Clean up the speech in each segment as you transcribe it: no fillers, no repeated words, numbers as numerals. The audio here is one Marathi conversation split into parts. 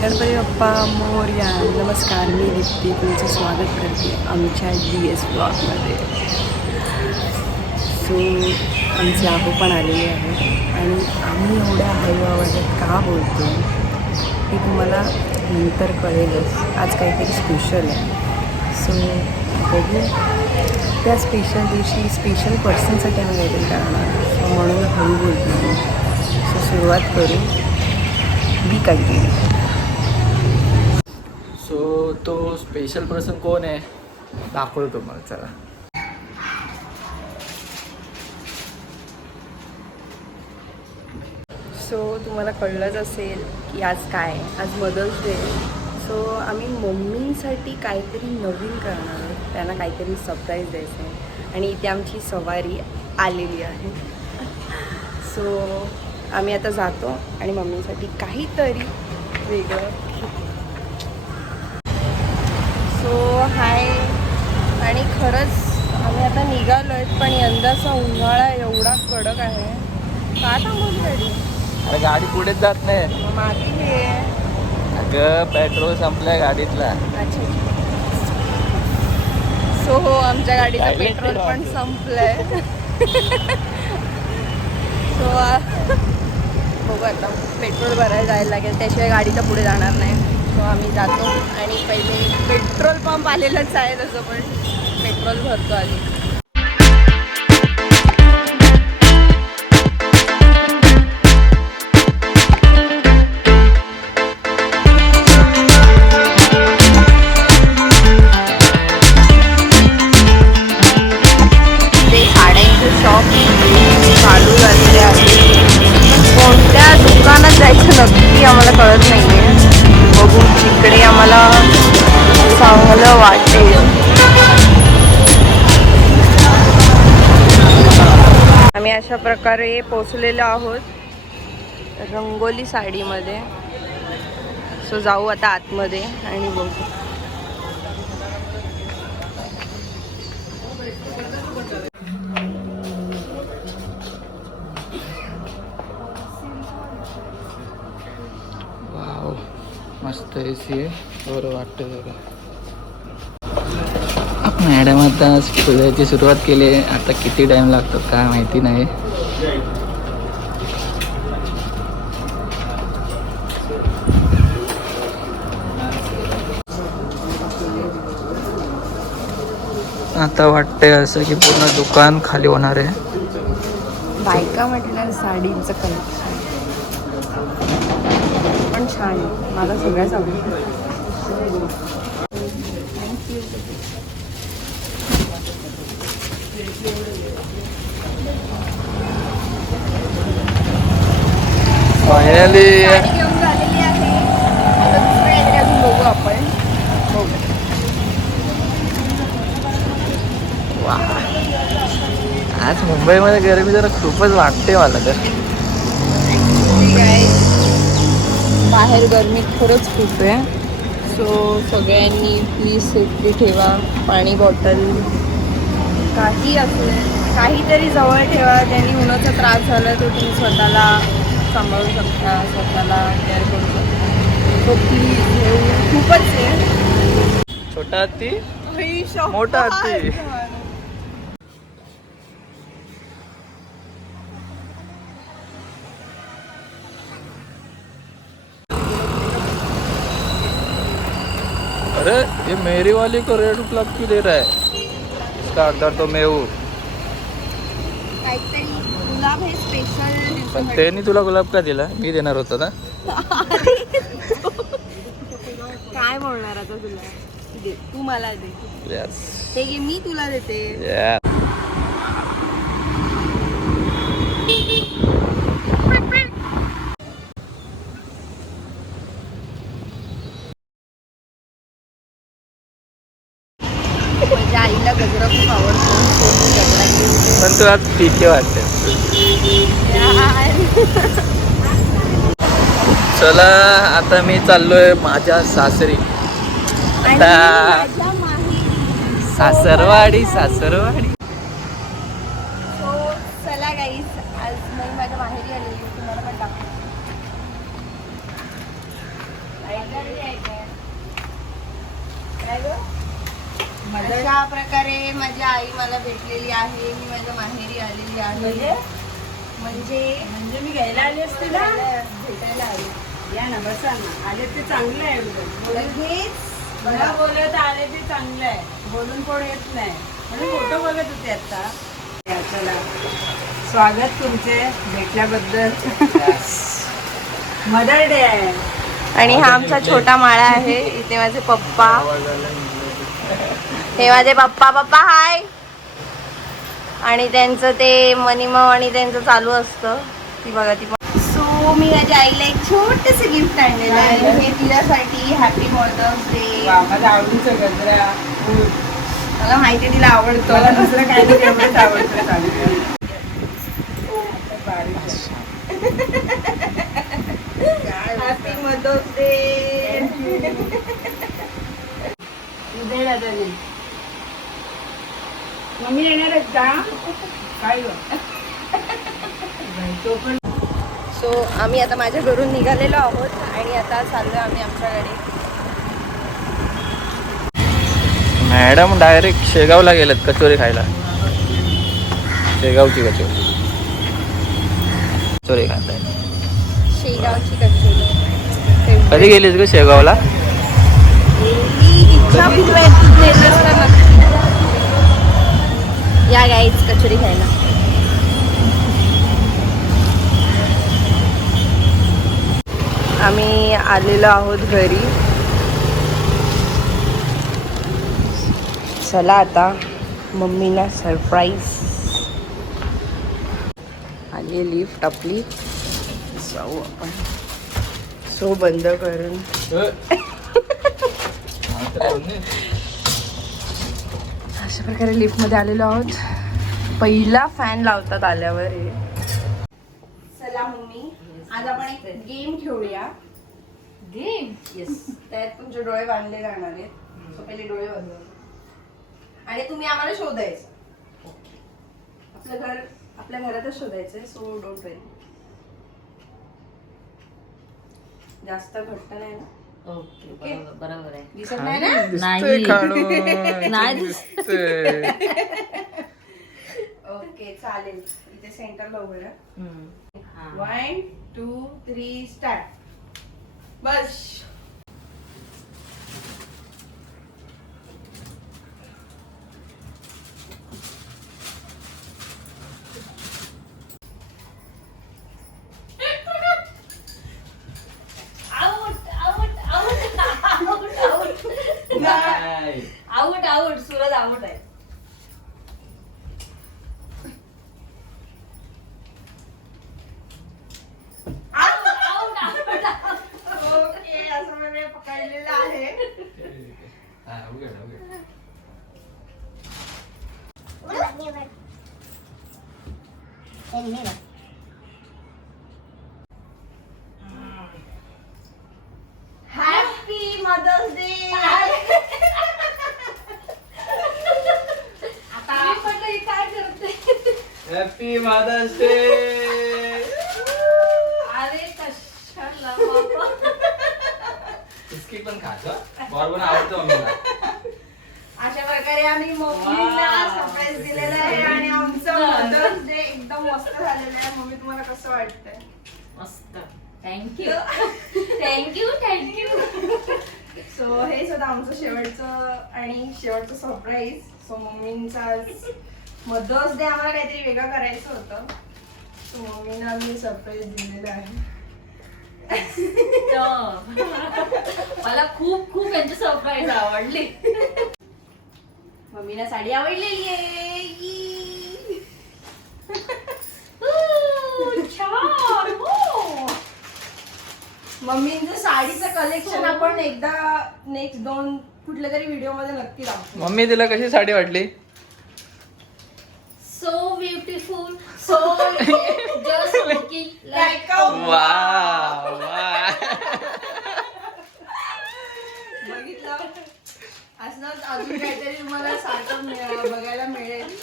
गणपती बाप्पा मोरया. नमस्कार, मी दीप्ती तुमचं स्वागत करते आमच्या DS ब्लॉगमध्ये. सो आमचे आबू पण आलेले आहेत आणि आम्ही एवढ्या हळू आवाजात का बोलतो हे तुम्हाला नंतर कळेलच. आज काहीतरी स्पेशल आहे. सो बघू त्या स्पेशल दिवशी स्पेशल पर्सनसाठी आम्ही काहीतरी करणार. सो म्हणून हळू बोलतो. सो सुरुवात करू. बी कंटिन्यू. सो तो स्पेशल पर्सन कोण आहे दाखवतो तुम्हाला. चला. सो तुम्हाला कळलंच असेल की आज काय, आज मदर्स डे. सो आम्ही मम्मीसाठी काहीतरी नवीन करणार आहोत. त्यांना काहीतरी सरप्राईज द्यायचं आहे आणि इथे आमची सवारी आलेली आहे. सो आम्ही आता जातो आणि मम्मीसाठी काहीतरी वेगळं. सो हाय. आणि खरंच आम्ही आता निघालो आहेत, पण यंदाचा उन्हाळा एवढा कडक आहे. का थांबवली गाडी? अरे गाडी पुढेच जात नाही. मागे हे अगं पेट्रोल संपलंय गाडीतला. अच्छा. सो हो, आमच्या गाडीचं Silent पेट्रोल आहे पण वाटतं. संपलंय. सो बघू आता पेट्रोल भरायला जायला लागेल, त्याशिवाय गाडी तर पुढे जाणार नाही. सो आम्ही जातो आणि पहिले पेट्रोल पंप आलेलंच आहे तसं, पण पेट्रोल भरतो आधी. शॉप चालू झालेले आहे. कोणत्या दुकानात जायचं नक्की आम्हाला कळत नाही आहे. बघू, तिकडे आम्हाला चांगलं वाटेल. आम्ही अशा प्रकारे पोचलेलो आहोत रंगोली साडीमध्ये. सो जाऊ आता आतमध्ये आणि बघू. वाव, मस्त AC आहे. बरं वाटतं जरा. मॅडम आता पूजाची सुरुवात केली आहे. आता किती टाइम लागतो काय माहिती नाही. आता वाटतंय असं की पूर्ण दुकान खाली होणार आहे. बायका म्हटलं साडीचं कलेक्शन पण छान आहे. मला सगळ्याच आवडतं. फायनली साडी घेऊन झालेली आहे. आता दुसरं काहीतरी अजून बघू आपण. बघू. आज मुंबईमध्ये गरमी जरा खूपच वाटते मला तर. काय बाहेर गरमी खरंच खूप आहे. सो सगळ्यांनी प्लीज सेफ्टी ठेवा. पाणी बॉटल काही असेल काहीतरी जवळ ठेवा. ज्यांनी उन्हाचा त्रास झाला तो तुम्ही स्वतःला सांभाळू शकता, स्वतःला केअर करू शकता. तो प्लीज खूपच आहे. छोटा हत्ती मोठा हत्ती. अरे ये मेरी वाली को रेड क्लब क्यों दे रहा है? इसका अर्धा तो मैं हूँ. काहीतरी गुलाब हे स्पेशल. पण त्यांनी तुला गुलाब का दिला? मी देणार होतो ना. काय बोलणार आता तुला? दे, तू मला दे. Yes. ते घे, मी तुला देते. Yeah. माझ्या आईला गजरा खूप आवडतो. गजरा घेऊन पण तू आज ठीक वाटते. चला आता मी चाललोय माझ्या सासरी. आता सासरवाडी. सो चला गाईस, आज मी माझ्या माहेरी आलेली. तुम्हाला पण दाखवते. अशा प्रकारे माझी आई मला भेटलेली आहे. मी माझ्या माहेरी आलेली आहे. म्हणजे मी घ्यायला आली असते ना, भेटायला आली. या ना बसा ना. आले ते चांगलं आहे उलट. लगेच न बोलत आले ते चांगलं आहे. बोलून कोण येत नाही. म्हणजे फोटो बघत होते आता. या, चला स्वागत तुमचे भेटल्याबद्दल. मदर डे आहे. आणि हा आमचा छोटा माळा आहे. इथे माझे पप्पा, हे माझे पप्पा हाय. आणि त्यांचं ते मनीमाव आणि त्यांचं चालू असतं. ती बघा ती. सो मी माझ्या आईला एक छोटस गिफ्ट आणलेलं आहे. हे तिच्यासाठी हॅपी मदर्स डे. माझ्या आवडीचं गजरा. मला माहिती आहे तिला आवडतो. मला दुसरं काही नाही एवढंच आवडतं. चांगलं. Happy mother's day. उद्या दादा मम्मी येणार आहेत का? काय गं? तो पण सो आम्ही आता माझ्या घरून निघालेलो आहोत आणि आता चाललोय आम्ही आमच्याकडे. मॅडम डायरेक्ट शेगावला गेलेत कचोरी खायला. शेगावची कचोरी खाताय. शेगावची कचोरी. कधी गेलीस ग शेगावला? इच्छा खूप आहे तू नेलंस तर नक्की. या गाईच कचोरी खायला. आम्ही आलेलो आहोत घरी. चला आता मम्मीला सरप्राईज. आली आहे लिफ्ट आपली. जाऊ आपण. सो बंद करून अशा प्रकारे लिफ्टमध्ये आलेलो आहोत. पहिला फॅन लावतात आल्यावर हे. चला मम्मी, आज आपण एक गेम खेळूया. गेम. येस. त्यात तुमचे डोळे बांधले जाणार आहेत. सो पहिले डोळे बंद आणि तुम्ही आम्हाला शोधायचं. आपल्या घरातच शोधायचंय. सो डोंट वरी. जास्त घट्ट नाही ना? ओके बरोबर आहे. दिसत नाही ना? नाही ओके चालेल. इथे सेंटरला उभं राहा. 1 2 3 स्टार्ट. बस. आउट सूरज आउट आहे. ओके असं म्हणजे पकडलेलं आहे. Happy mother's day. काय करते? Happy mother's day. अरे कशाला बाबा. बिस्किट पण खातो. बरोबर आवडतो मम्मीला. अशा प्रकारे आम्ही मम्मीला सरप्राईज दिलेलं आहे आणि आमचं मदर्स डे एकदम मस्त झालेलं आहे. मम्मी तुम्हाला कसं वाटतंय? मस्त. थँक्यू. सो हे सुद्धा आमचं शेवटचं सरप्राईज. सो मम्मींचा मदर्स डे आम्हाला काहीतरी वेगळं करायचं होतं. सो मम्मीला आम्ही सरप्राईज दिलेलं आहे. मला खूप यांची सरप्राईज आवडली. मम्मीला साडी आवडलेली आहे. छान. मम्मींचं साडीचं कलेक्शन आपण एकदा नेक्स्ट 2 कुठल्या तरी व्हिडिओ मध्ये नक्की दाखवू. मम्मी तुला कशी साडी वाटली? So beautiful, so just looking like a वा बघितलं असंच अजून काहीतरी तुम्हाला सारखं बघायला मिळेल.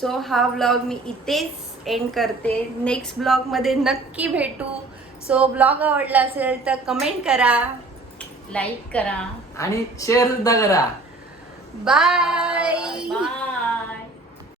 सो हा व्लॉग मी इथेच एंड करते. नेक्स्ट ब्लॉग मध्ये नक्की भेटू. सो ब्लॉग आवडला असेल तर कमेंट करा. लाईक करा आणि शेअर सुद्धा करा. बाय. बाय.